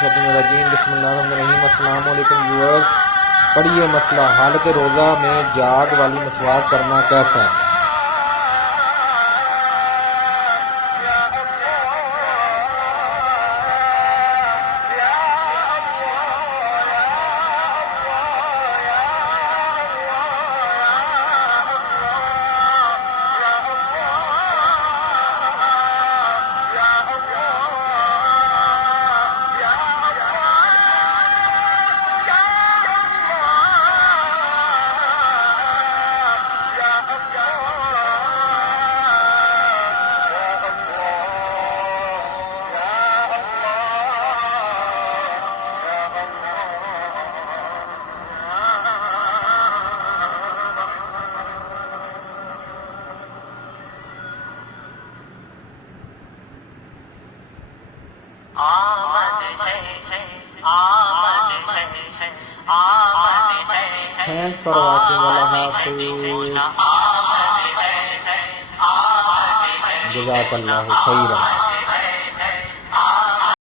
बिस्मिल्लाहिर्रहमानिर्रहीम। अस्सलाम वालेकुम व्यूअर्स। पढ़िए मसला, हालत रोज़ा में जाग वाली मसवाक करना कैसा। Thanks for watching. Allah Hafiz. Jazakallahu khairan.